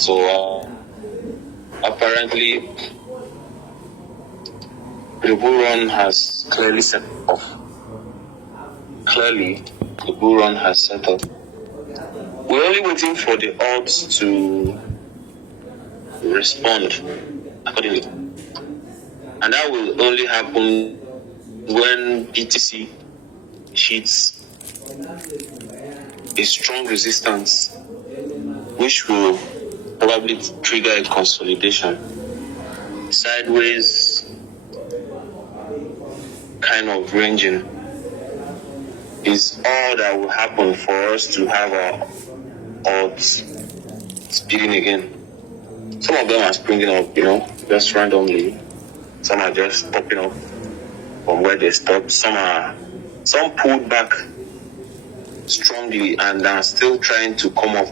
So apparently, the bull run has clearly set off. Clearly, the bull run has set off. We're only waiting for the odds to respond accordingly. And that will only happen when BTC hits a strong resistance, which will probably trigger a consolidation. Sideways kind of ranging is all that will happen for us to have our odds speeding again. Some of them are springing up, just randomly. Some are just popping up from where they stopped. Some pulled back strongly and are still trying to come up.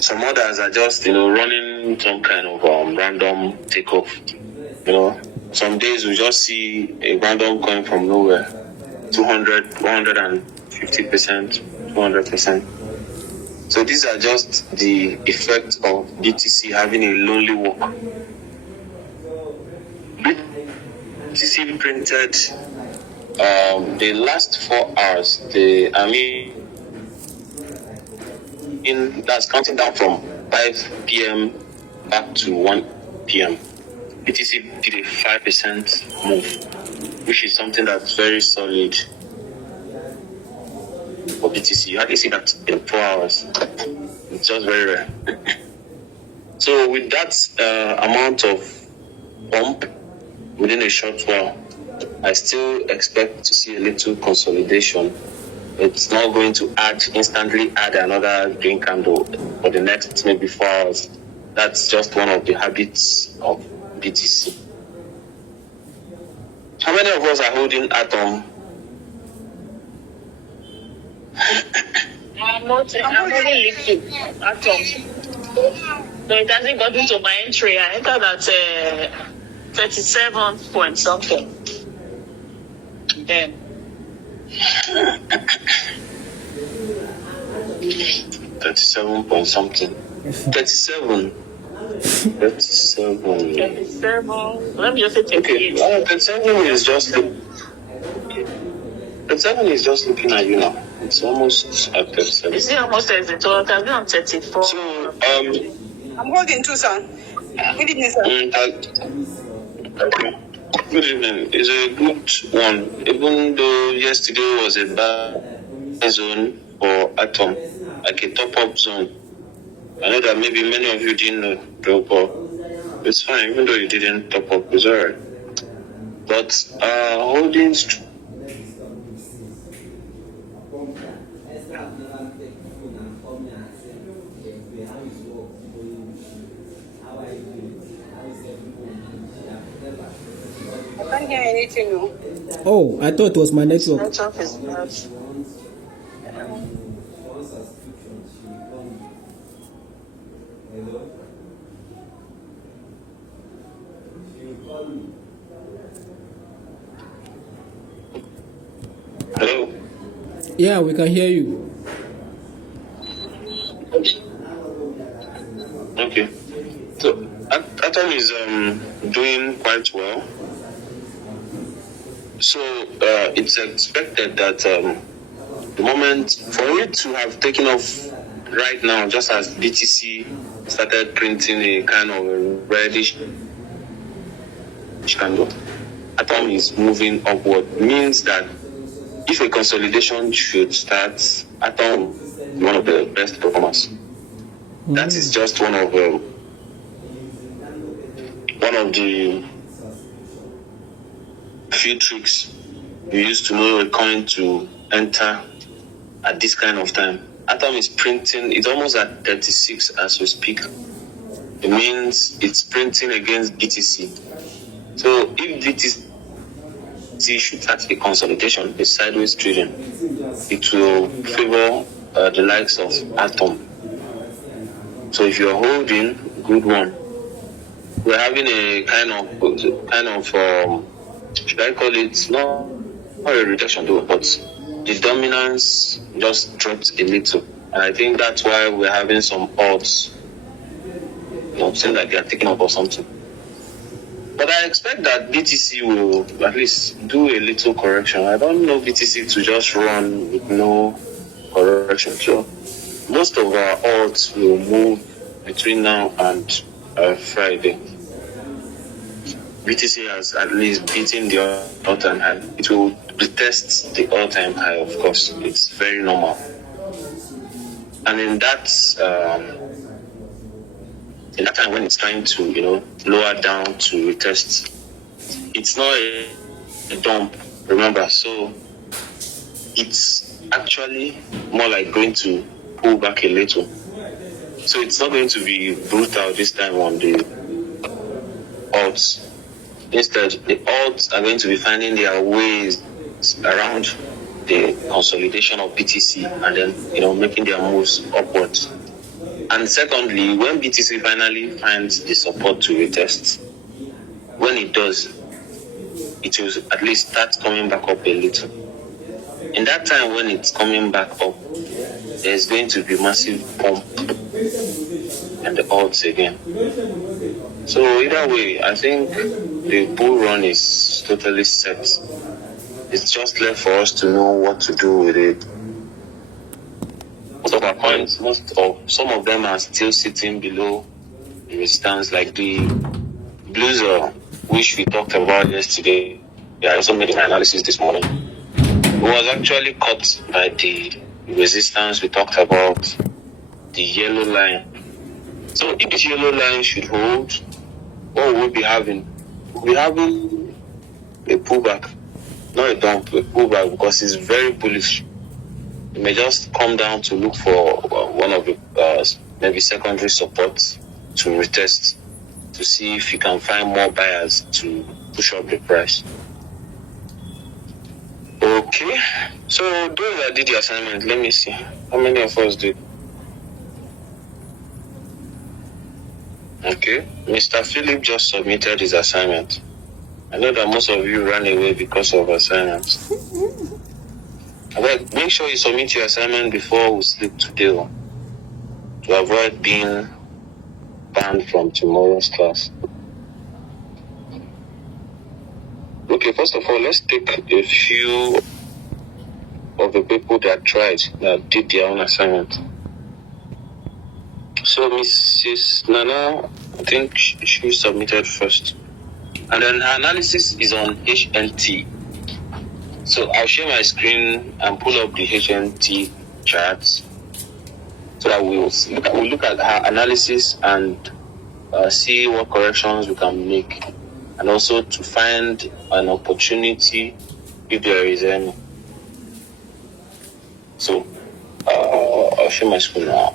Some others are just, running some kind of random takeoff. Some days we just see a random coming from nowhere. 200, 150%, 200%. So these are just the effects of BTC having a lonely walk. BTC printed the last 4 hours. That's counting down from 5 p.m. back to 1 p.m. BTC did a 5% move, which is something that's very solid for BTC. You hardly see that in 4 hours. It's just very rare. So with that amount of bump within a short while, I still expect to see a little consolidation. It's not going to instantly add another green candle for the next maybe 4 hours. That's just one of the habits of BTC. How many of us are holding Atom? I'm holding liquid Atom. So it hasn't gotten to my entry. I entered at 37 point something. Then 37 point something. 37. 37. 37. Let me just say 38. Okay, 37 is just 37 is just looking at you now. It's almost at 37. Is it almost 32? It has been on 34. So I'm holding two, sir. Good evening, sir. Okay. Good evening. It's a good one. Even though yesterday was a bad zone for Atom, like a top-up zone. I know that maybe many of you didn't know, but it's fine. Even though you didn't top up, it's alright. But holding I can't hear anything, no. Oh, I thought it was my network. Network is bad. Hello? Yeah, we can hear you. Okay. So Atom is doing quite well. So it's expected that the moment for it to have taken off right now, just as BTC started printing a kind of a reddish candle, Atom is moving upward. Means that if a consolidation should start, Atom is one of the best performers. That is just one of the few tricks you use to know a coin to enter at this kind of time. Atom is printing, it's almost at 36 as we speak. It means it's printing against BTC. So if BTC should start a consolidation, a sideways trading, it will favor the likes of Atom. So if you're holding, good one. We're having a kind of should I call it not a reduction though, but the dominance just dropped a little. I And I think that's why we're having some odds. Seem like they're taking up or something. But I expect that BTC will at least do a little correction. I don't know BTC to just run with no correction. So most of our odds will move between now and Friday. BTC has at least beaten the all-time high. It will retest the all-time high, of course. It's very normal. And in that time when it's trying to, lower down to retest, it's not a dump, remember. So it's actually more like going to pull back a little. So it's not going to be brutal this time on the odds. Instead, the odds are going to be finding their ways around the consolidation of BTC and then, making their moves upwards. And secondly, when BTC finally finds the support to retest, when it does, it will at least start coming back up a little. In that time when it's coming back up, there's going to be massive pump and the odds again. So either way, I think the bull run is totally set. It's just left for us to know what to do with it. Most of our coins, some of them are still sitting below the resistance, like the blues, which we talked about yesterday. I also made an analysis this morning. It was actually caught by the resistance we talked about, the yellow line. So if this yellow line should hold, what will we be having? We'll be having a pullback, not a dump, a pullback, because it's very bullish. You may just come down to look for one of the maybe secondary supports to retest, to see if you can find more buyers to push up the price. Okay, so those that did the assignment, let me see. How many of us did? Okay, Mr. Philip just submitted his assignment. I know that most of you ran away because of assignments. Make sure you submit your assignment before we sleep today, to avoid being banned from tomorrow's class. Okay, first of all, let's take a few of the people that did their own assignment. So Mrs. Nana, I think she submitted first. And then her analysis is on HNT. So I'll share my screen and pull up the HNT charts so that we'll look at her analysis and see what corrections we can make, and also to find an opportunity if there is any. So I'll share my screen now.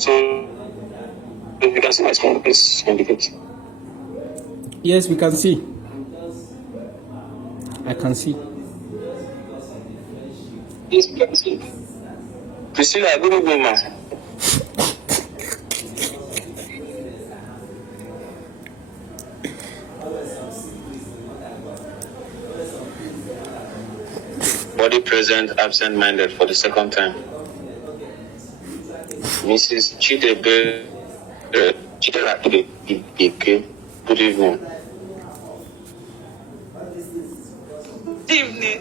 So, if you can see my screen, please indicate. Yes, we can see. I can see. Yes, we can see. Priscilla, good evening, ma. Body present, absent-minded for the second time. Mrs. Chidebe, good evening. Good evening.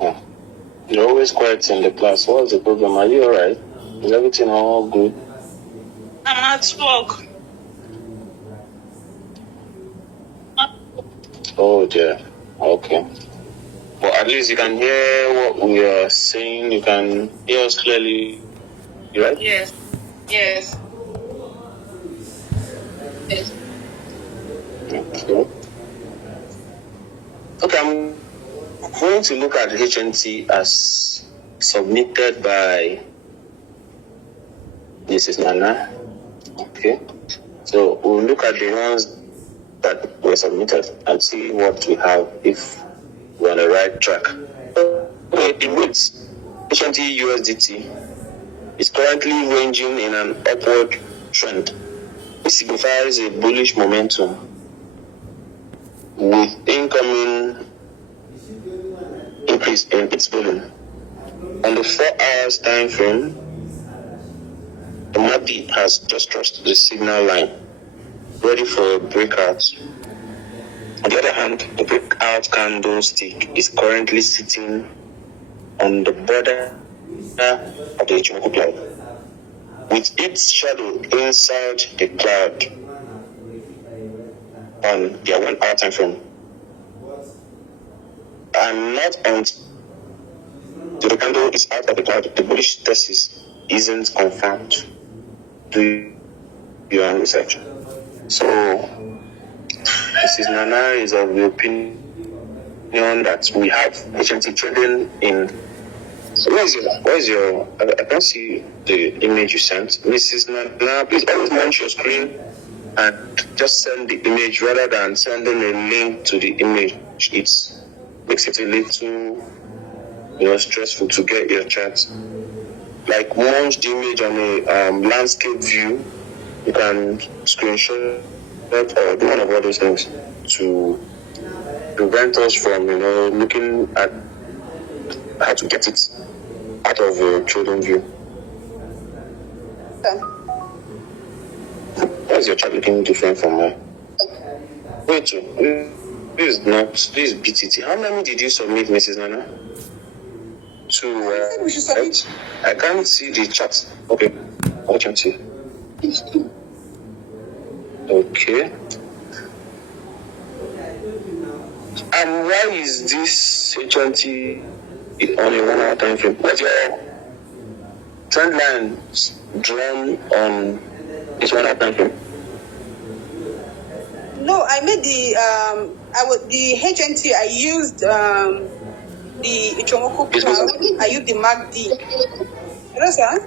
Oh, you're always quiet in the class. What's the problem? Are you alright? Is everything all good? I'm at work. Oh dear. Okay. But at least you can hear what we are saying. You can hear us clearly, right? Yes. Yes. Okay. Okay, I'm going to look at HNT as submitted by Mrs. Nana. Okay. So we'll look at the ones that were submitted and see what we have, if we're on the right track. The rates, HNT USDT, is currently ranging in an upward trend. This signifies a bullish momentum with incoming increase in its volume. On the 4 hours time frame, the MACD has just crossed the signal line, ready for a breakout. On the other hand, the breakout candlestick is currently sitting on the border of the Ichimoku cloud, with its shadow inside the cloud on their 1 hour time frame. And not until the candle is out of the cloud, the bullish thesis isn't confirmed. Do your own research. So, Mrs. Nana is of the opinion that we have HNT trading in. Where's your? I can't see the image you sent. Mrs. Nana, please always launch your screen and just send the image rather than sending a link to the image. It makes it a little, stressful to get your chart. Like launch the image on a landscape view. You can screenshot that or do one of all those things to prevent us from, looking at how to get it out of a trading view. Why is your chart looking different from mine? Wait, this is BTT. How many did you submit, Mrs. Nana? I can't see the chart. Okay, watch and see. Okay. And why is this HNT on a 1 hour time frame? What's your trend line drawn on this 1 hour time frame? No, I made the HNT. I used the Ichimoku cloud. I used the MACD. Hello, sir.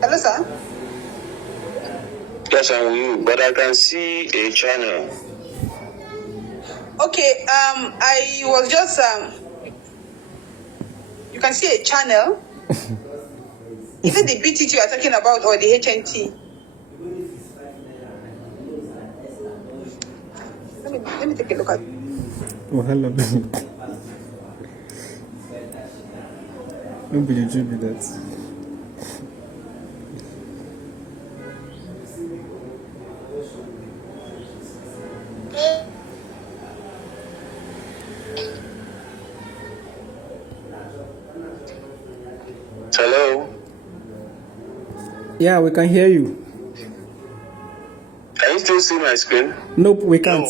Hello, sir. Yes, I'm with you, but I can see a channel. Okay, I was just you can see a channel. Is it the BTT you are talking about or the HNT? Let me take a look at it. Oh, hello. Don't be YouTube that. Hello? Yeah, we can hear you. Can you still see my screen? Nope, we can't.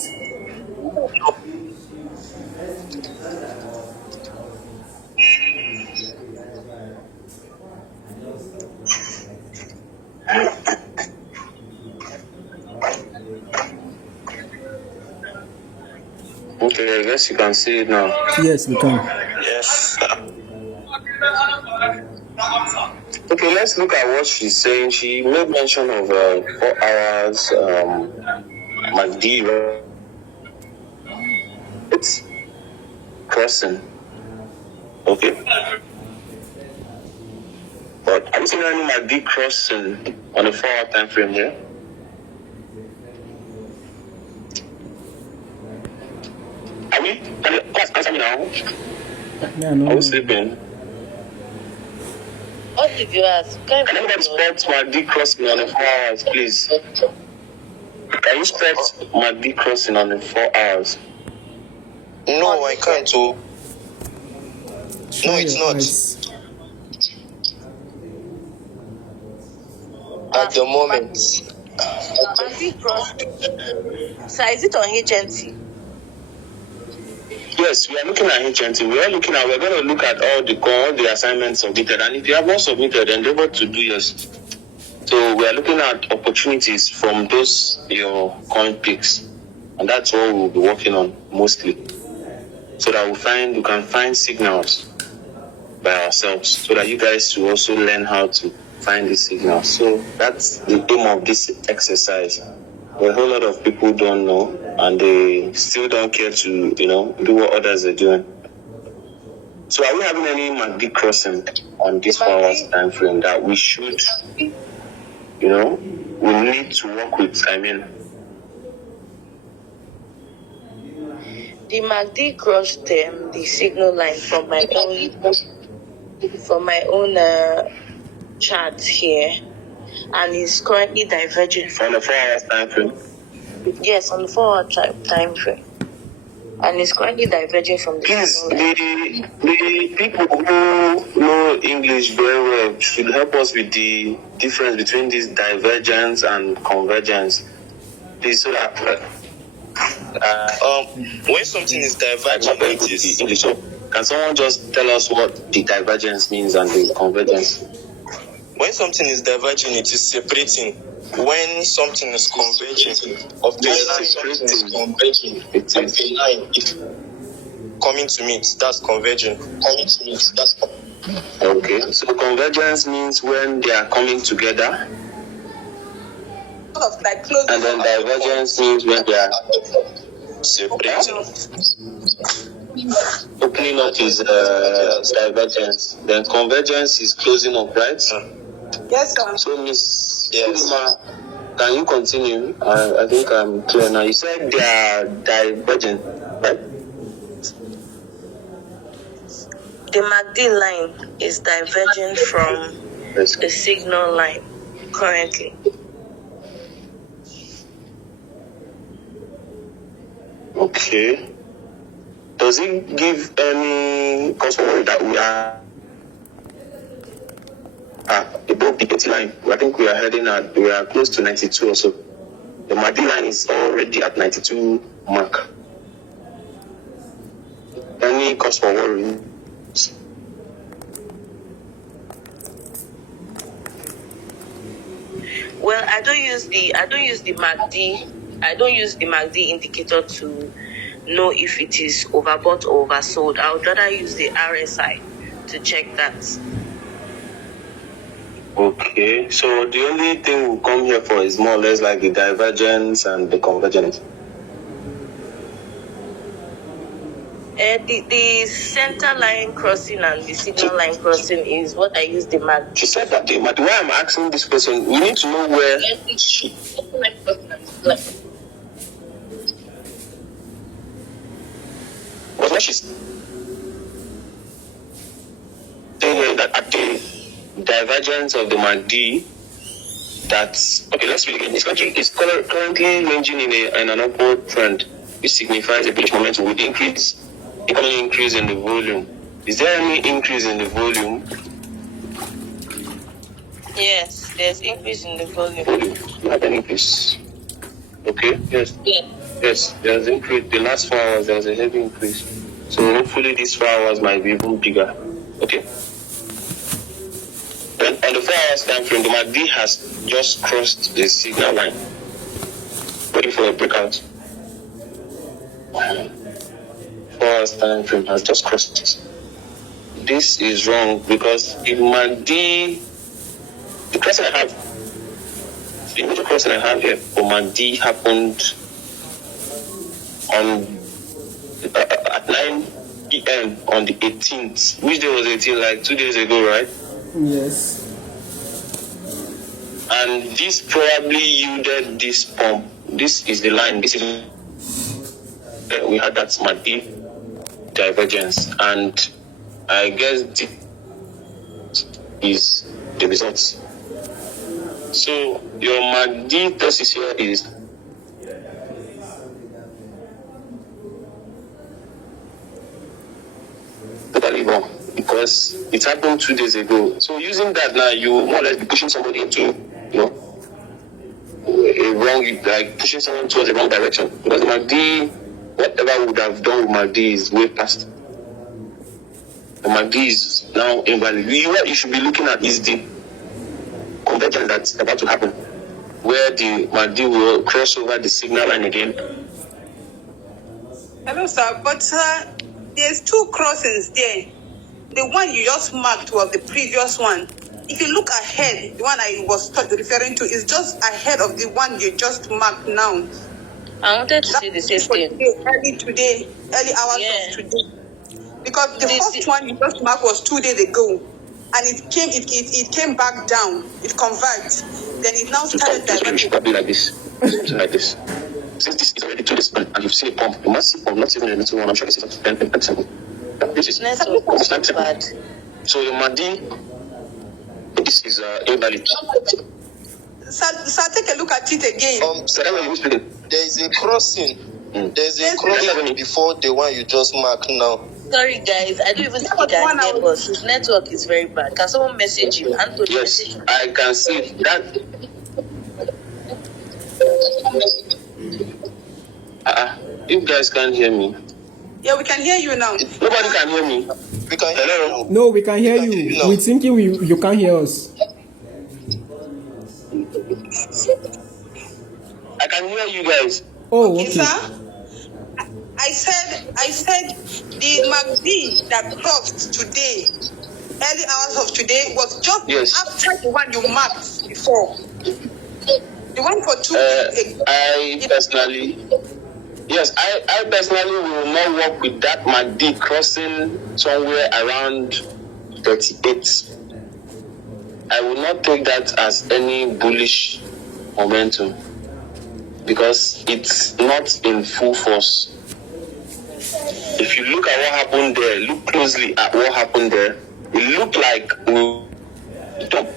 Okay, I guess you can see it now. Yes, we can. Yes. Okay, let's look at what she's saying. She made mention of 4 hours MACD. It's crossing. Okay. But have you seen any MACD crossing on a 4 hour time frame here? Are we? Can you answer me now? Yeah, no. Are we sleeping? What did you ask? Can you spot MACD crossing on the 4 hours, please? Can you spot MACD crossing on the 4 hours? No, I can't. No, it's not. At the moment. So is it on HNT? Yes, we are looking at HNT. We're going to look at all the assignments submitted. And if you have not submitted, endeavor to do yours. So we are looking at opportunities from those your coin picks. And that's what we'll be working on mostly. So that we can find signals by ourselves. So that you guys will also learn how to find these signals. So that's the aim of this exercise. A whole lot of people don't know. and they still don't care to, do what others are doing. So are we having any MACD crossing on this 4 hours time frame that we should, we need to work with? The MACD crossed the signal line from my own chart here, and is currently diverging On the 4 hours time frame? Yes, on the 4 hour time frame. And it's currently diverging from the Please, signal line. the people who know English very well should help us with the difference between this divergence and convergence. Please, so that when something is diverging, it is English. So can someone just tell us what the divergence means and the convergence? when something is diverging, it is separating. When something is converging of the line, something is converging of the line. If coming to meet, that's converging. Coming to meet, that's Okay. So convergence means when they are coming together, Sort of like close. and then divergence means when they are separating. opening up is divergence. Then convergence is closing up, right? Yes, sir. So Miss Yes. Kulima, can you continue? I think I'm clear now. You said they are divergent, right? The MACD line is diverging from Yes. the signal line currently. Okay. Does it give any cause for worry that we are above the 80 line? I think we are close to 92 or so. The MACD line is already at 92 mark. Any cause for worry? Well, I don't use the MACD. I don't use the MACD indicator to know if it is overbought or oversold. I would rather use the RSI to check that. Okay, so the only thing we come here for is more or less like the divergence and the convergence. The center line crossing and the signal line crossing is what I use the MACD. She said that but why I'm asking this question, we need to know where what she's saying that at the divergence of the MACD, that's okay. Let's read again. It's currently ranging in an upward trend, which signifies a bullish momentum with increase in the volume. Is there any increase in the volume? Yes, there's increase in the volume. You have an increase. Okay. Yes. Yeah. Yes. There's increase. The last 4 hours there was a heavy increase. So hopefully these 4 hours might be even bigger. Okay. Then on the 4 hours time frame, the MACD has just crossed the signal line, waiting for a breakout. 4 hours time frame has just crossed it. This is wrong because the MACD, the major question I have here for MACD happened on at 9 p.m. on the 18th. Which day was 18? Like 2 days ago, right? Yes. And this probably yielded this pump. This is the line. This is we had that MACD divergence, and I guess this is the results. So your MACD thesis here is totally wrong because it happened 2 days ago. So using that now, you more or less be pushing somebody into, a wrong, like pushing someone towards the wrong direction. Because MACD, whatever we would have done with MACD is way past. The MACD is now invalid. What you should be looking at is the convergence that's about to happen, where the MACD will cross over the signal line again. Hello, sir. But there's two crossings there. The one you just marked was the previous one. If you look ahead, the one I was referring to is just ahead of the one you just marked now. I wanted to say the same For thing. today, early hours Yeah. of today. Because the This- first one you just marked was 2 days ago. And it came back down. It converged. Then it now started diverting. Probably like this. Something like this. Since this is already 2 days and you've seen a pump, a massive pump, not even a little one, I'm sure it's up to 10%. This is Network was so bad. so your Madi, this is invalid. So take a look at it again. So that's what you speaking. There is a crossing. There's a Yes, crossing before the one you just marked now. Sorry guys, I don't even That was speak one at I neighbors. His network is very bad. Can someone message him? Anthony, Yes, message him. I can see that. You guys can't hear me. Yeah, we can hear you now. Nobody can hear me. We can hear Hello? you. No, we can hear We can hear you you. now. We're thinking you can't hear us. I can hear you guys. Oh, Okay, okay. sir. I said the MACD that crossed today, early hours of today, was just Yes. after the one you marked before. The one for 2 days ago. I personally will not work with that MACD crossing somewhere around 38. I will not take that as any bullish momentum because it's not in full force. If you look at what happened there, look closely at what happened there, it looked like we don't.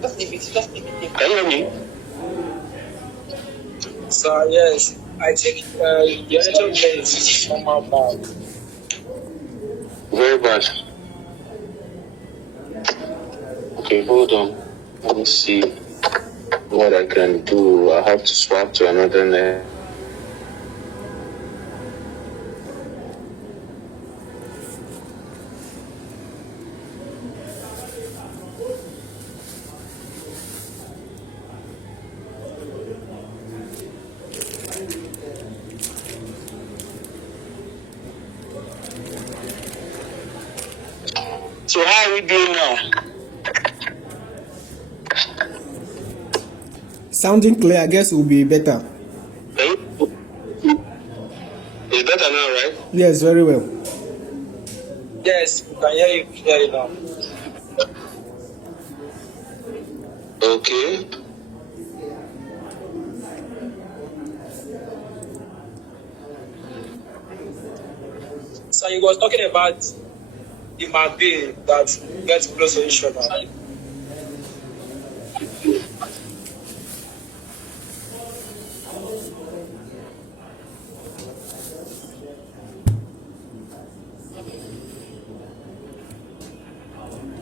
Can you hear me? So yes, I think the network there is somehow bad. Very bad. Okay, hold on. Let me see what I can do. I have to swap to another net. So how are we doing now? Sounding clear, I guess it will be better. Eh? It's better now, right? Yes, very well. Yes, we can hear you clearly now. Okay. So you was talking about the MACD that gets close to each other.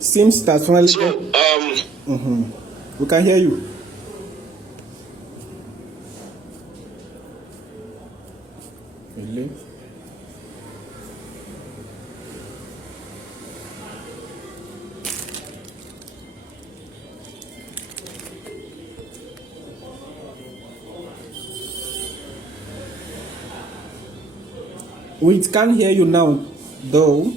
Seems that's finally. So We can hear you. Really? We can't hear you now, though.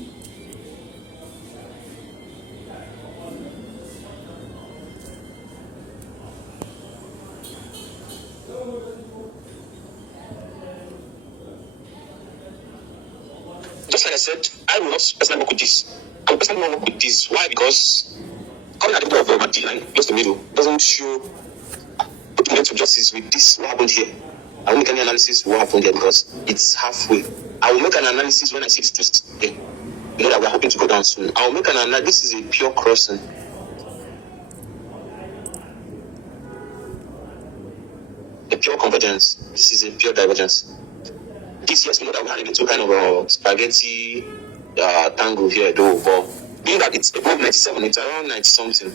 just like I said, I will not personally work with this. I will personally not work with this. Why? Because coming at the middle of my D line, close to the middle, doesn't show putting into justice with this what happened here. I won't make any analysis what happened here because it's halfway. I will make an analysis when I see this twist here. You know that we're hoping to go down soon. I will make an analysis. This is a pure crossing. A pure convergence. This is a pure divergence. This yes, we know that we're into kind of a spaghetti tangle here, though. But being that it's above 97, it's around 90 something.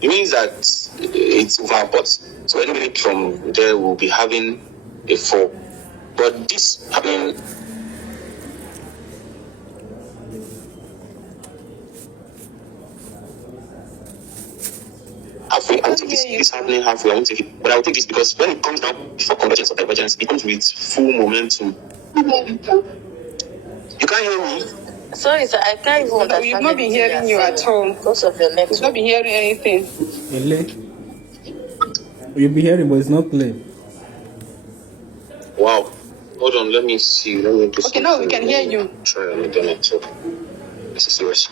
It means that it's overbought. So any minute from there, we'll be having a fall. But this happening. Halfway, I will take this happening halfway, I won't take it. But I will take this because when it comes down before convergence or divergence, it comes with full momentum. You can't hear me? Sorry, sir, I can't even understand. We've not been anything hearing you're you saying at all. because of your We've not network. been hearing anything. Really? You'll be hearing, but it's not clear. Wow. Hold on, let me see. Let me do Okay, now we can hear you. Try another network. This is serious.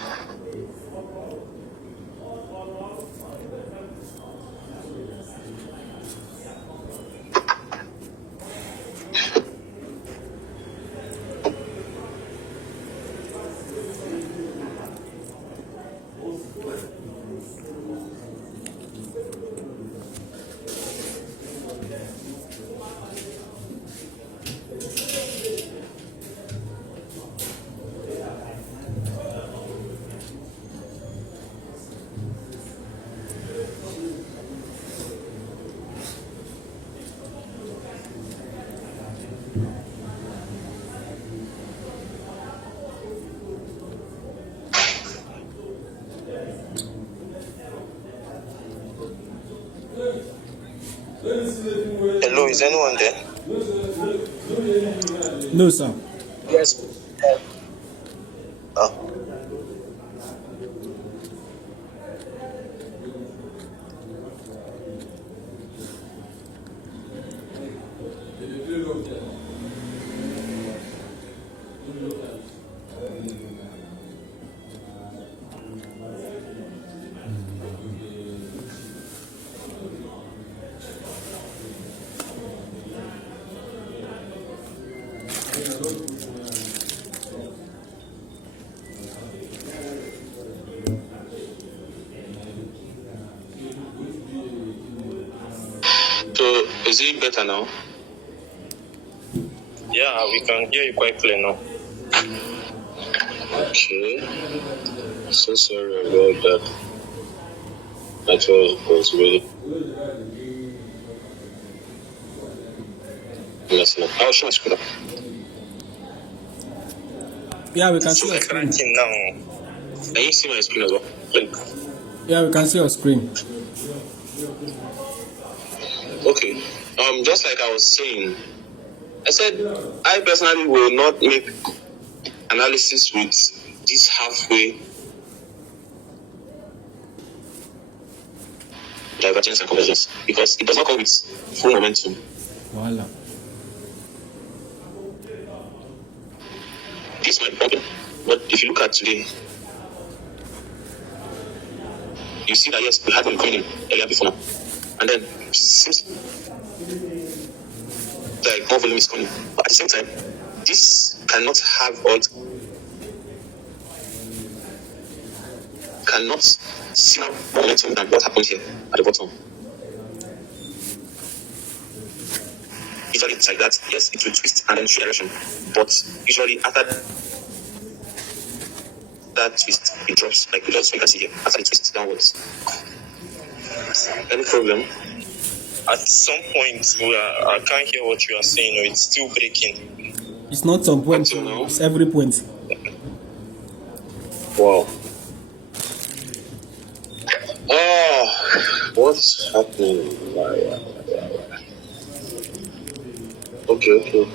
Hello, is anyone there? No, sir. Yes. Ah. So, is it better now? Yeah, we can hear you quite clear now. Okay. So sorry about that. Network was really messing up. I'll show my screen. Yeah, we can see So your I screen. can't now. Can you see my screen as well? Like, Yeah, we can see your screen. okay. Just like I was saying, I said I personally will not make analysis with this halfway divergence and convergence because it does not come with full momentum. Voila. This might be problem, but if you look at today, you see that yes, we had one coming in earlier before now, and then it seems like more volume is coming. But at the same time, this cannot have or it cannot see more momentum than what happened here at the bottom. Usually it's like that. Yes, it will twist and then show direction, but usually after that twist, it drops. Like just you can see here after it twists downwards. Any problem? At some point, I can't hear what you are saying, or it's still breaking. It's not some point, Until now? it's every point. Wow. Oh, what's happening? Okay.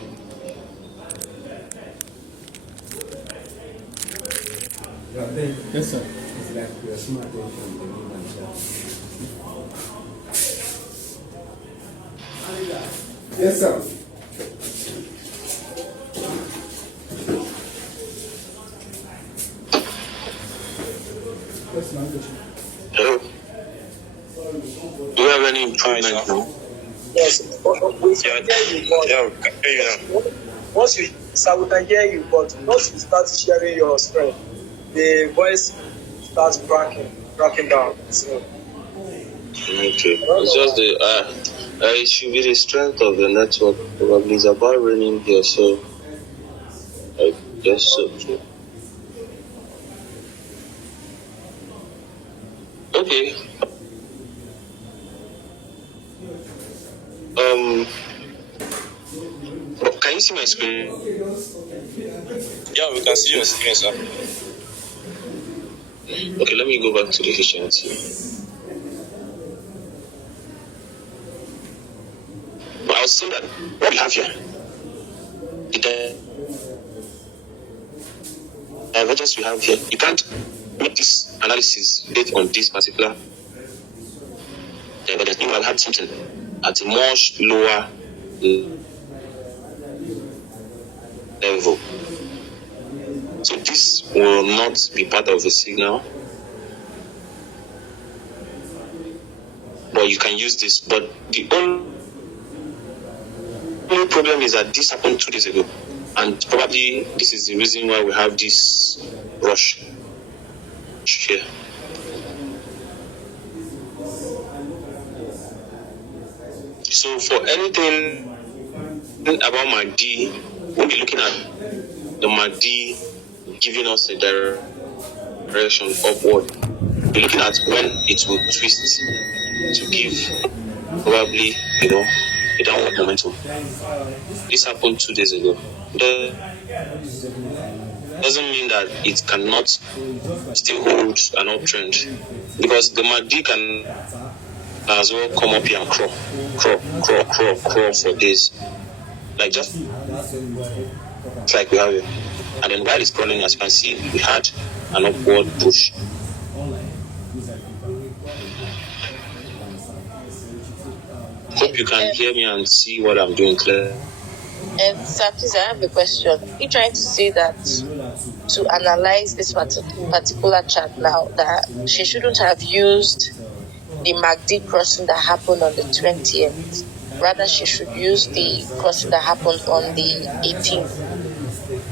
Yes, sir. Yes, sir. Hello. Do you have any improvement now? Yes. We can hear you, but Yeah, we can hear you now. once you, sir, we can hear you, but once you start sharing your screen, the voice starts cracking down. So, Okay. It's just it should be the strength of the network. Probably it's about raining here, so I guess so too. Okay. Can you see my screen? Yeah, we can see your screen, sir. Okay, let me go back to the efficiency. But I was saying that what we have here, the divergence we have here, you can't make this analysis based on this particular divergence. You have had something at a much lower level. So this will not be part of the signal, but you can use this. But the only problem is that this happened 2 days ago, and probably this is the reason why we have this rush here. So for anything about MACD, we'll be looking at the MACD giving us a direction upward. We'll be looking at when it will twist to give probably, a downward momentum. This happened 2 days ago. Doesn't mean that it cannot still hold an uptrend, because the MACD can as well come up here and crawl for days. Like just like we have it. And then while it's crawling, as you can see, we had an upward push. Hope you can hear me and see what I'm doing clear. Sir, please, I have a question. You're trying to say that to analyze this particular chart now, that she shouldn't have used the MACD crossing that happened on the 20th. Rather, she should use the crossing that happened on the 18th.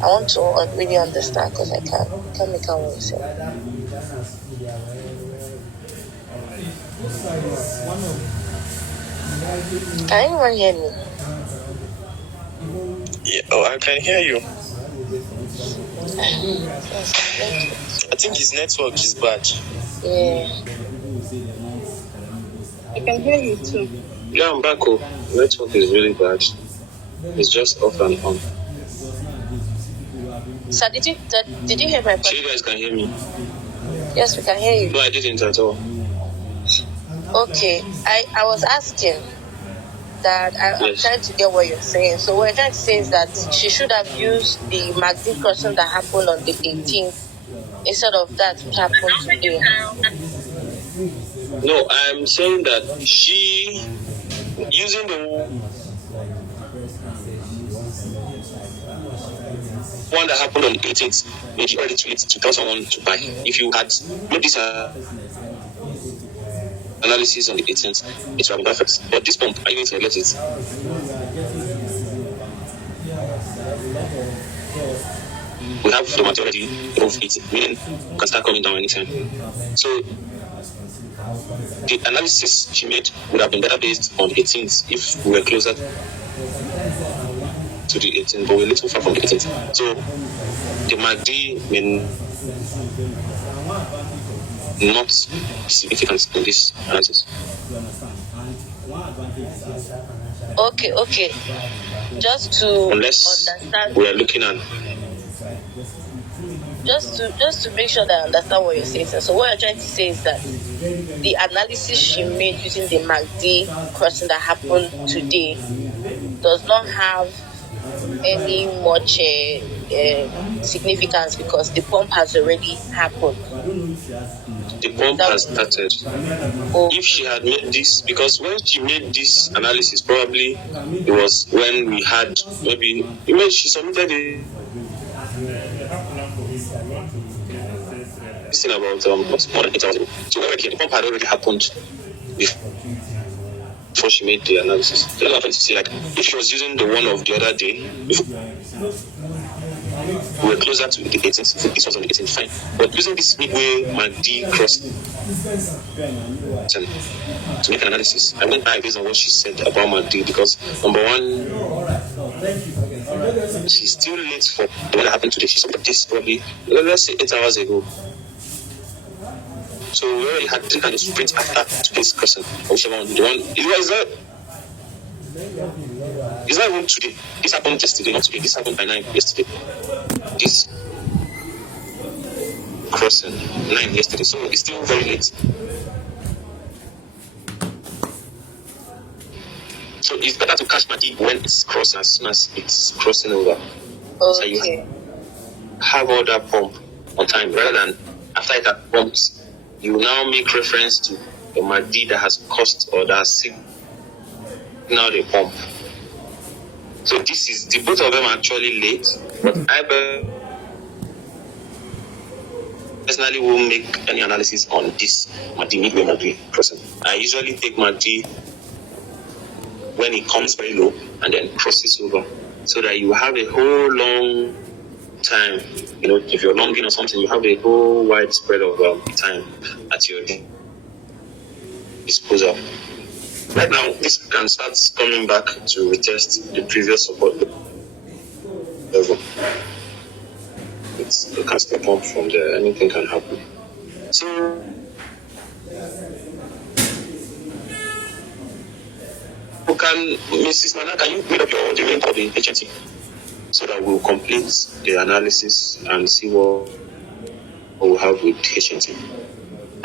I want to really understand, because I can't make out what you say. Can anyone hear me? Yeah, I can hear you. I think his network is bad. Yeah. I can hear you too. Yeah, I'm back. Network is really bad. It's just off and on. Sir, did you hear my So question? you guys can hear me? Yes, we can hear you. No, I didn't at all. Okay, I was asking that I'm Yes. trying to get what you're saying. So what I'm trying to say is that she should have used the MACD crossing that happened on the 18th instead of that which happened today. No, I'm saying that she using the one that happened on the 18th, made you ready to tell someone to buy. If you had made this analysis on the 18th, it would have been perfect. But this pump, I need to neglect it. We have the material already above 80, meaning it can start coming down anytime. So the analysis she made would have been better based on the 18th if we were closer to the 18th, but we're a little far from the 18th. So the MACD may not be significant in this analysis. Okay. Just to Unless understand, we are looking at just to make sure that I understand what you're saying. So what you're trying to say is that the analysis she made using the MACD crossing that happened today does not have any much significance because the pump has already happened. the pump has started. Oh, If she had made this, because when she made this analysis, probably it was when we had maybe she submitted this thing about what's more than 8 hours ago. So the pump had already happened before she made the analysis. So that's what I'm trying to say. Like, if she was using the one of the other day, if we were closer to the 18th, this was on the 18th, fine. But using this midway MACD cross to make an analysis, I went by based on what she said about MACD because number one, she's still late for the one that happened today. She submitted this probably, let's say 8 hours ago. So we already had 3 kind of sprints after today's crossing, or whichever one. The one is not even today. This happened yesterday, not today. This happened by 9 yesterday. This crossing 9 yesterday, so it's still very late. So it's better to catch MACD when it's crossing, as soon as it's crossing over. So you okay. have all that pump on time rather than after it has pumped, you now make reference to the MACD that has cost or that has now they pump. So this is the both of them are actually late, but I personally won't make any analysis on this MACD midway MACD crossing. I usually take MACD when it comes very low and then crosses over, so that you have a whole long time. You know, if you're longing or something, you have a whole wide spread of time at your disposal. Right now, this can start coming back to retest the previous support level. It can step up from there. Anything can happen. So, Mrs. Nana, can you read up the link of the HNT so that we'll complete the analysis and see what we'll have with HNT?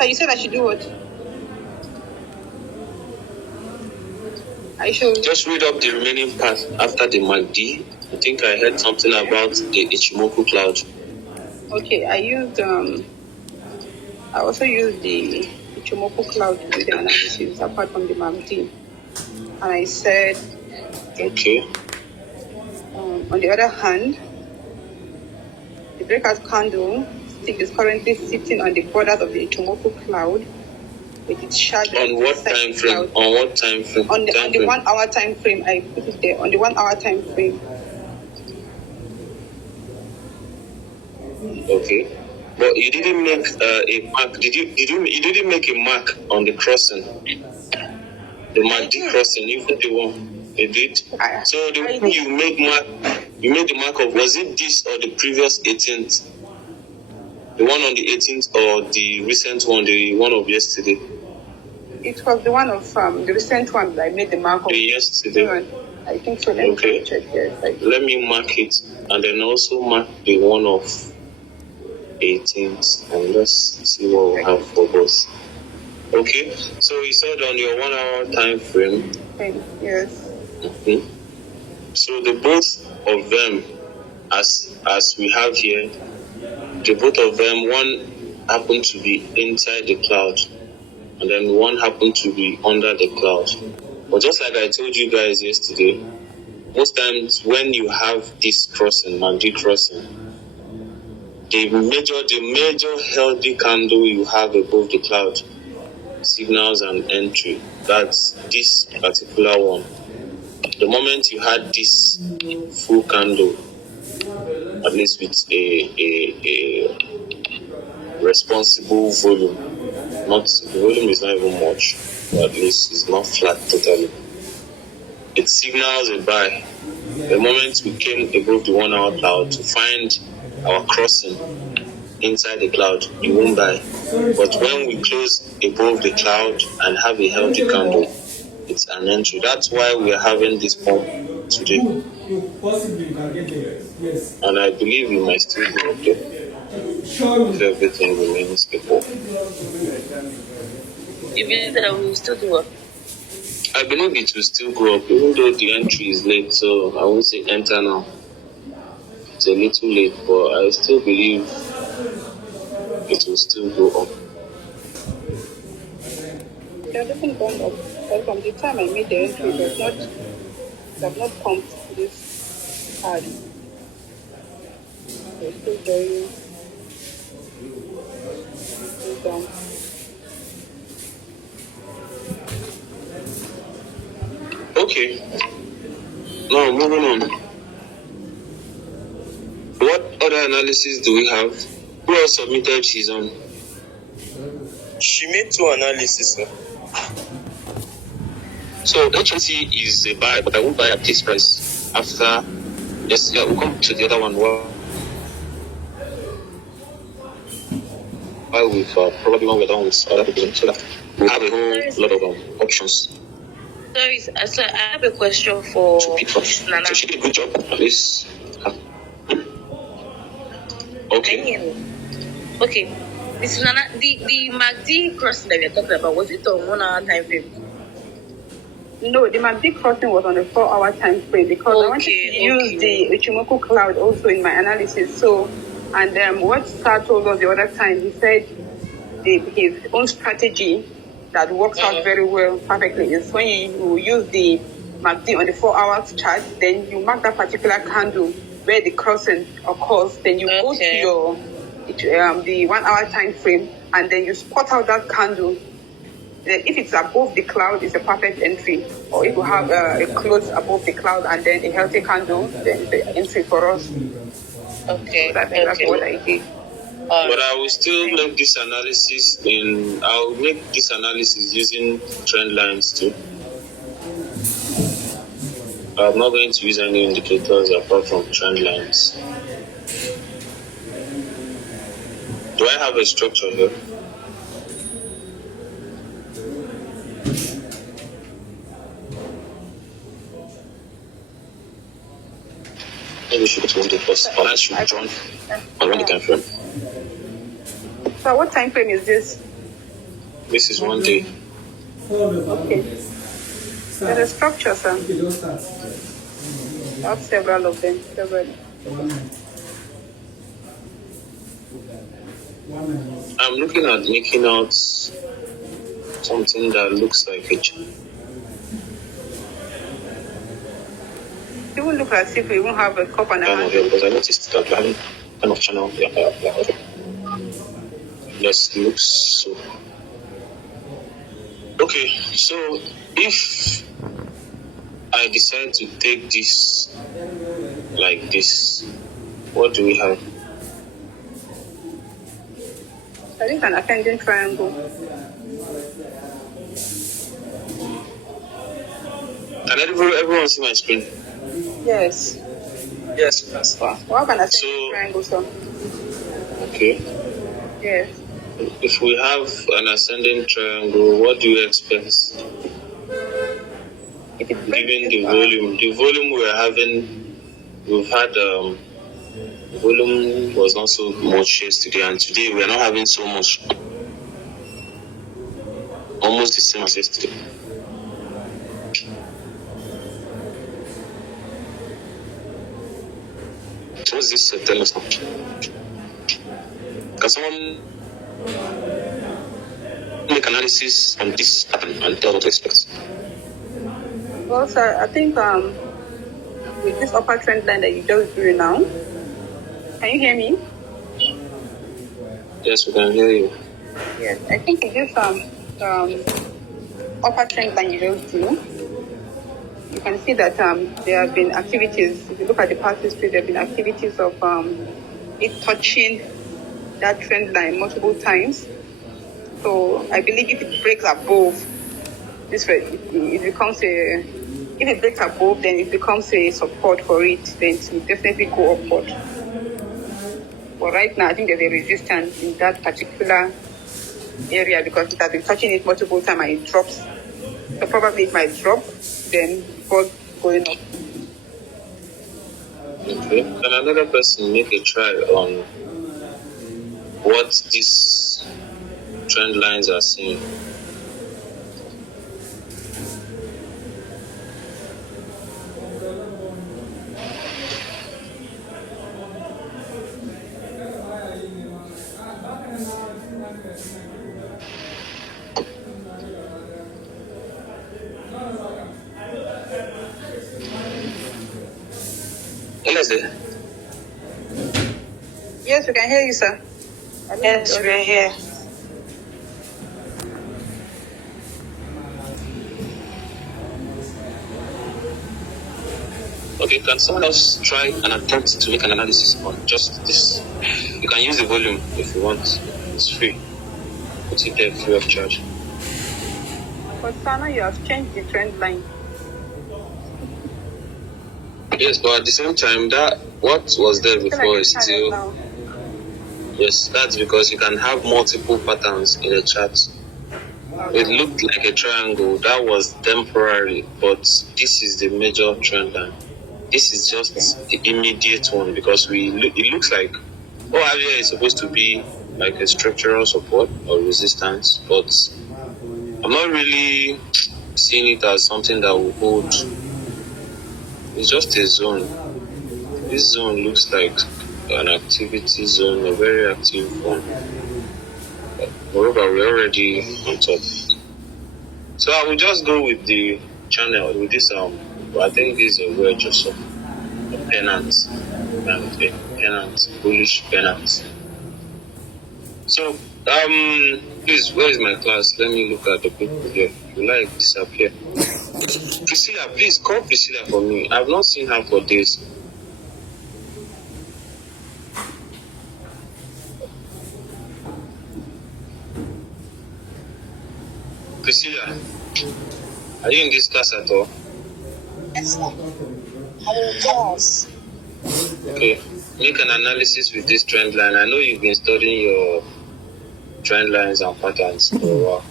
You said I should do what? I should just read up the remaining part after the MACD. I think I heard something about the Ichimoku cloud. Okay, I also used the Ichimoku cloud to do the analysis apart from the MACD. And I said, okay. On the other hand, the breakout candle stick is currently sitting on the borders of the Ichimoku cloud with its shadow. On what time frame? On what time frame? On the 1 hour time frame. I put it there. On the 1 hour time frame. Okay. But you didn't make a mark. You didn't make a mark on the crossing. The MACD crossing, even the one you did. So the one you made the mark of, was it this or the previous 18th? The one on the 18th or the recent one, the one of yesterday? It was the one of the recent one that I made the mark of. The yesterday. I think so. Let me check. Yes, let me mark it and then also mark the one of 18th and let's see what we have for both. Okay, so you said on your 1 hour time frame. Yes. Mm-hmm. So the both of them, as we have here, the both of them, one happened to be inside the cloud, and then one happened to be under the cloud. But just like I told you guys yesterday, most times when you have this crossing, MACD crossing, the major healthy candle you have above the cloud signals an entry. That's this particular one. The moment you had this full candle, at least with a responsible volume, the volume is not even much, but at least it's not flat totally. It signals a buy. The moment we came above the 1 hour cloud to find our crossing inside the cloud, you won't buy. But when we close above the cloud and have a healthy candle, it's an entry. That's why we are having this pump today. And I believe we might still go up there if everything remains equal. You believe that we will still do what? I believe it will still go up, even though the entry is late, so I won't say enter now. It's a little late, but I still believe it will still go up. It hasn't gone up. But from the time I made the entry, it has not pumped this hard. It's still going down. Okay. Now, moving on. What other analysis do we have? Who else submitted his own? She made 2 analyses. So HNT is a buy, but I won't buy at this price. After, yes, yeah, we'll come to the other one. While we've probably when we're done with other people, so that we have a whole lot of options. Sorry, so I have a question for Nana. So she did a good job, at least. Okay. Okay. This is Nana. The MACD crossing that we are talking about, was it on 1 hour time frame? No, the MACD crossing was on a 4 hour time frame because I wanted to use the Ichimoku cloud also in my analysis. So, and what Sir told us the other time, he said his own strategy that works out very well perfectly is when you use the MACD on the 4 hours chart, then you mark that particular candle where the crossing occurs, then you go to your the 1 hour time frame, and then you spot out that candle. Then if it's above the cloud, it's a perfect entry. Or if you have a close above the cloud and then a healthy candle, then it's an entry for us. Okay. So that's exactly what I did. But I will still make this analysis I'll make this analysis using trend lines too. I'm not going to use any indicators apart from trend lines. Do I have a structure here? Maybe we should change the first, or I should join around the time frame. So what time frame is this? This is 1 day. Okay. There's a structure, sir. Okay, don't start. I have several of them. Several. 1 minute. I'm looking at making out something that looks like a It will look as if we won't have a cup and a channel here, hand. because I noticed that we're having kind of channel. Okay. Let's look so. Okay, so if I decide to take this like this, what do we have? I think an ascending triangle. Can everyone see my screen? Yes. Yes, yes. Wow. What an ascending So- triangle, sir? Okay. Yes. If we have an ascending triangle, what do you expect? If it Given breaks the volume we're having, we've had volume was not so much yesterday, and today we're not having so much. Almost the same as yesterday. So what's this tell us now? Can someone make analysis on this pattern and tell what to expect? Well, sir, I think with this upper trend line that you just drew now, can you hear me? Yes, we can hear you. Yes. I think with this upper trend line you just drew, you can see that there have been activities. If you look at the past history, there have been activities of it touching that trend line multiple times. So I believe if it breaks above this, it becomes if it breaks above, then it becomes a support for it. Then it will definitely go upward. But right now, I think there's a resistance in that particular area because it has been touching it multiple times and it drops. So probably it might drop, then before going up. Okay. Can another person make a try on what these trend lines are saying? Eleze, Yes, we can hear you, sir. Yes, we're here. okay, can someone else try and attempt to make an analysis on just this? You can use the volume if you want. It's free. Put it there free of charge. But Sana, you have changed the trend line. Yes, but at the same time, that what was there I feel before like is it's still. now. Yes, that's because you can have multiple patterns in a chart. It looked like a triangle. That was temporary, but this is the major trend line. This is just the immediate one because it looks like here is supposed to be like a structural support or resistance, but I'm not really seeing it as something that will hold. It's just a zone. This zone looks like an activity zone, a very active one. Moreover, we're already on top. So I will just go with the channel, with this But I think this is a wedge or so. A pennant. A pennant. Bullish pennant. So, please, where is my class? Let me look at the book here. You like disappear. Priscilla, please call Priscilla for me. I've not seen her for days. Priscilla, are you in this class at all? Yes, I'm in class. Okay. Make an analysis with this trend line. I know you've been studying your trend lines and patterns for a while.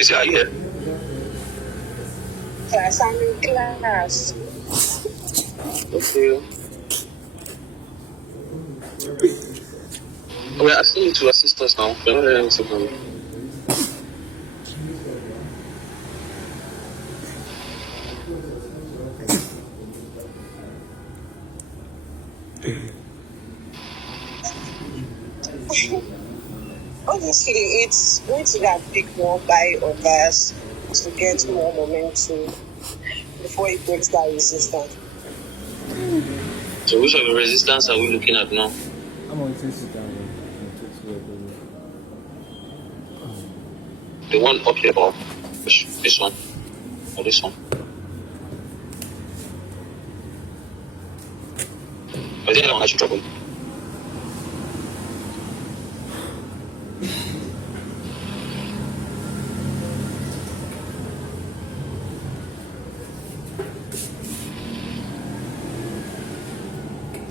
Is are you here? Class, I'm in class. Okay. We're asking you to assist us now. We're not hearing anything from you. Obviously, it's going to that big more buy orders to get more momentum before it breaks that resistance. So which of the resistance are we looking at now? I'm on Facebook. The one up here or this one? Or this one? Or is it the one I should trouble?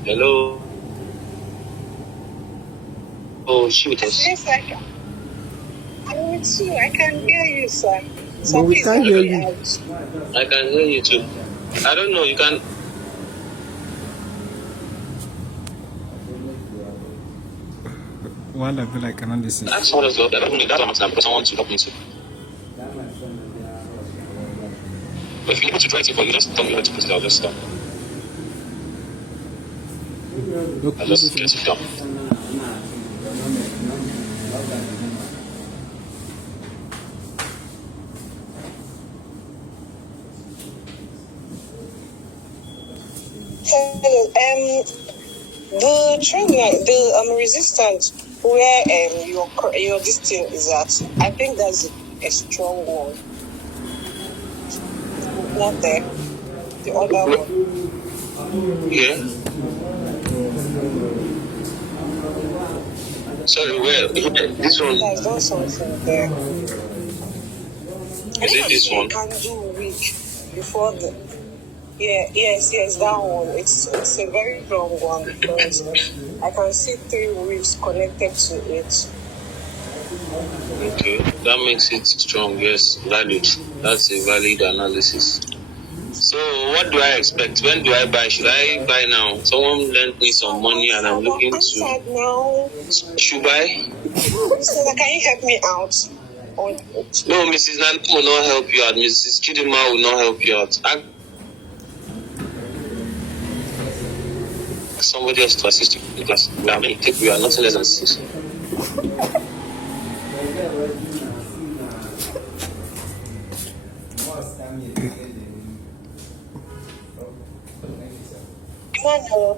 Hello? Oh, she with us. Yes, I'm with you. I can hear you, sir. No, we can't hear you. I can hear you too. I don't know, you can... Well, I feel like I cannot listen. Ask someone else to help that. I don't need that amount of time because someone to help me too. But if you need to try it for you, just tell me where to put it, I'll just stop. Look, I'll just get it down. Hello. The trend line, the resistance where your this thing is at, I think that's a strong one. Not there. The other one. Yeah? Sorry, where? This one? There's done something there. Is it this one? Can do week before the. Yeah, yes, that one. It's a very long one because I can see 3 weeks connected to it. Okay, that makes it strong, yes, valid. That's a valid analysis. So, what do I expect? When do I buy? Should I buy now? Someone lent me some money and I'm looking to... Now. Should I? So, can you help me out? No, Mrs. Nanko will not help you out. Mrs. Chidima will not help you out. Somebody else to assist you because we are nothing less than 6. Hello.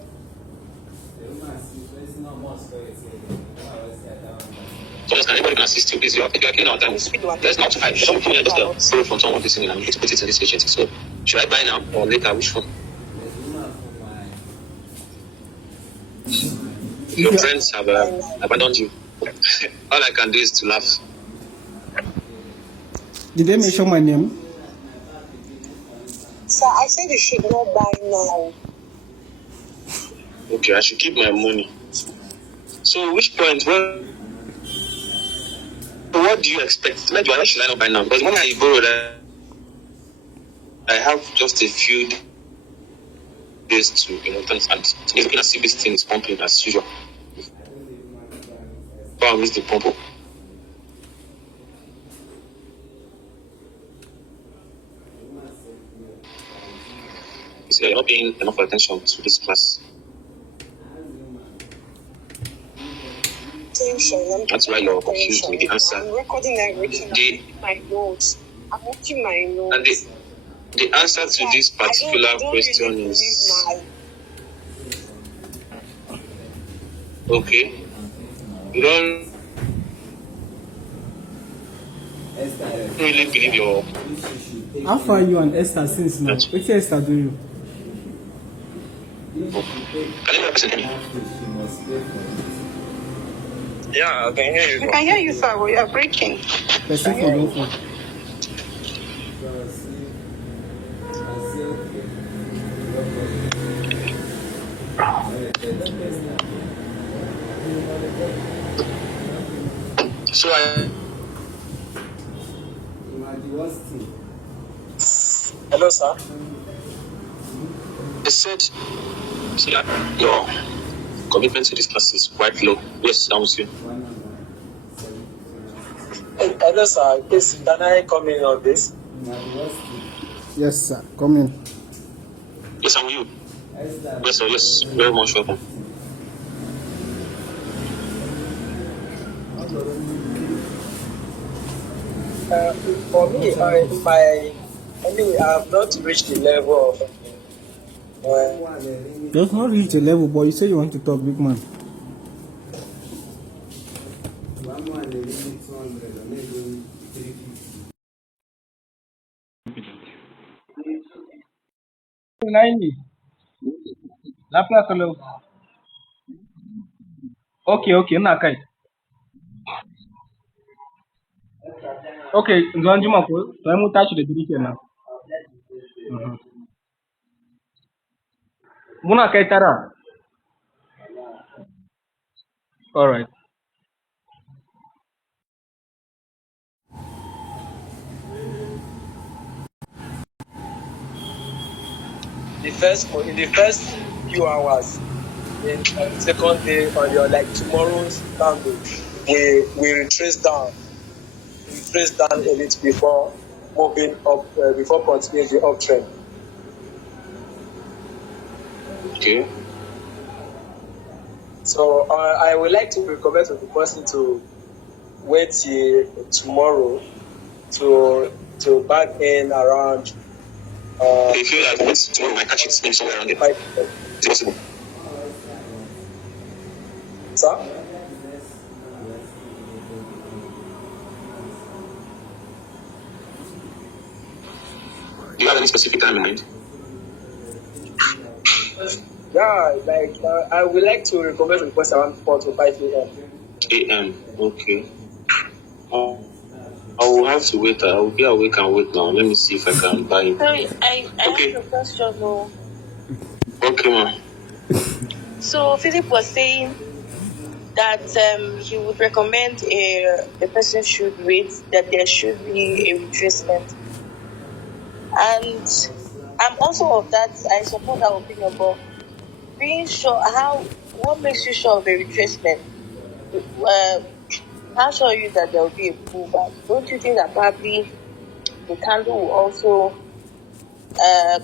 Just anybody can assist you, please. You have to get out time. Let's not fight. Don't give me just borrow from someone listening and you need to put it in this agency. So, should I buy now or later? Which one? Your friends have abandoned you. All I can do is to laugh. Did they mention my name? Sir, I said you should not buy now. Okay, I should keep my money. So, which point? Well, what do you expect? Why should I not buy now? Because when I borrowed, I have just a few days to turn it, and it's looking as if this thing is pumping as usual. Power means the pump. So you're not paying enough attention to this class. That's why you're confused with the answer. I'm recording everything. My notes. I'm watching my notes. And the answer to this particular question is okay. You don't really believe your. How far you and Esther since now? What's Esther doing? Can you represent me? Yeah, I can hear you. I can hear you, sir. We are breaking. Person for go for. So Hello, sir. I said, see, your commitment to this class is quite low. Yes, I'm with you. Hello, sir. Please, can I come in on this? Yes, sir. Come in. Yes, I'm with you. Yes, sir. Yes, very much welcome. For me, I have not reached the level of. Does not reach a level, but you say you want to talk, big man. Lafiya kalau. Okay, ina kai. Okay, yanzu an jima ko? Sai mu tashi da diri kenan. Muna kai tara. All right. In the first few hours, in the second day on your tomorrow's candle, we retrace down a little before moving up, before continuing the uptrend. Okay. So I would like to recommend to the person to wait till tomorrow to back in around. They feel like tomorrow might catch its name somewhere around there. It's possible. Sir? Do you have any specific time in mind? Yeah, I would like to recommend to the person around 4 to 5 a.m. A.M. Okay. I will have to wait. I will be awake and wait now. Let me see if I can buy it. Sorry, I have a question though. Okay, ma'am. So Philip was saying that he would recommend the person should wait, that there should be a retracement. And I'm also of that, I support that opinion, but being sure, what makes you sure of a retracement? How sure are you that there will be a pullback? Don't you think that probably the candle will also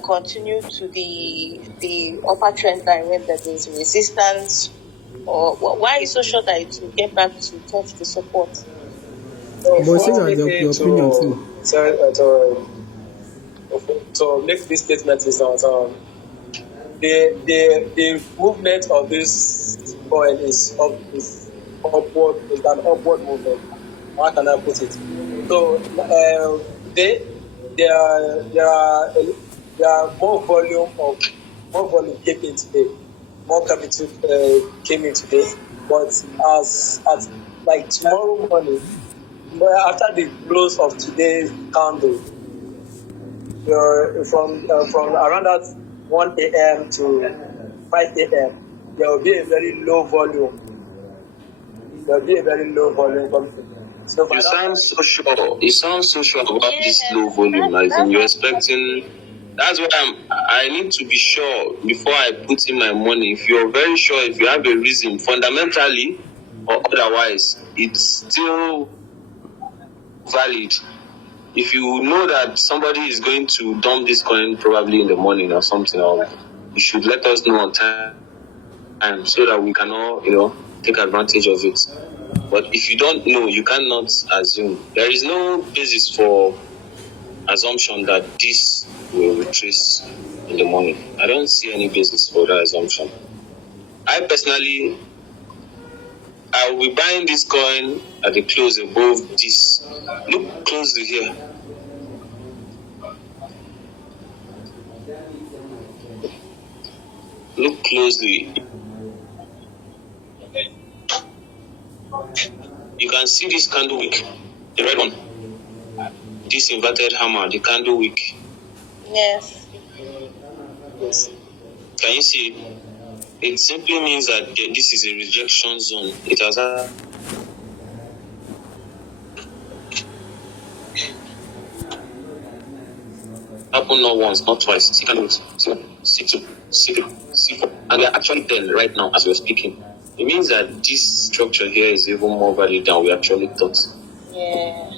continue to the upper trend line when there is resistance? Or why are you so sure that it will get back to touch the support? But say your opinion too. To make this statement is that the movement of this coin is upward, is an upward movement. How can I put it? So there are more volume came in today, more capital came in today, but as tomorrow morning, after the close of today's candle, from around that 1 a.m. to 5 a.m., there will be a very low volume. So you sound so sure. You sound so sure about this low volume. Like you're expecting That's what I need to be sure before I put in my money. If you're very sure, if you have a reason, fundamentally or otherwise, it's still valid. If you know that somebody is going to dump this coin probably in the morning or something, or you should let us know on time so that we can all, take advantage of it. But if you don't know, you cannot assume. There is no basis for assumption that this will retrace in the morning. I don't see any basis for that assumption. I personally, I will be buying this coin at the close above this. Look closely here. Look closely. You can see this candle wick, the red one. This inverted hammer, the candle wick. Yes. Can you see it? It simply means that this is a rejection zone. It has happened not once, not twice. See candles. C2, C3, C4. And they're actually there right now as we're speaking. It means that this structure here is even more valid than we actually thought. Yeah.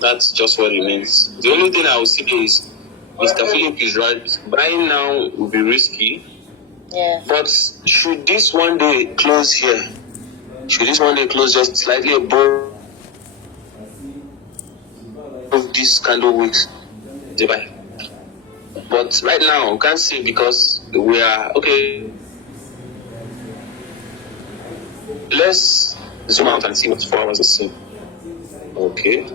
That's just what it means. The only thing I will say is Mr. Philip is right. Buying now will be risky. Yeah. But should this one day close here? Should this one day close just slightly above this candle wicks? They buy. But right now, we can't say because we are okay. Let's zoom out and see what 4 hours is saying. Okay.